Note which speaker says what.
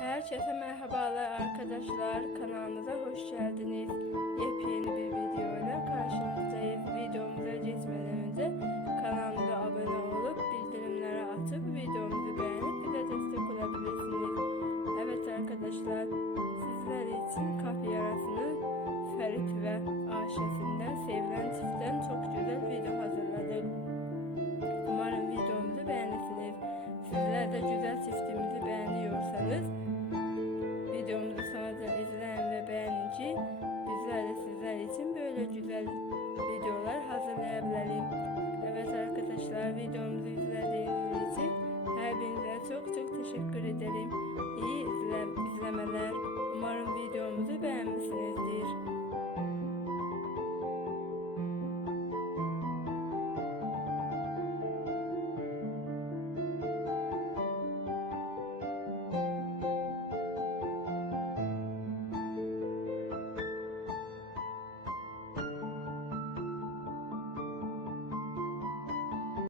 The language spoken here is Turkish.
Speaker 1: Herkese merhabalar arkadaşlar. Kanalımıza hoş geldiniz. Yepyeni bir videoyla karşınızdayız. Videomuza geçmeden önce kanalımıza abone olup bildirimlere atıp videomuzu beğenip bize destek olabilirsiniz. Evet arkadaşlar sizler için kapı yarasını Ferit ve Teşekkür ederim.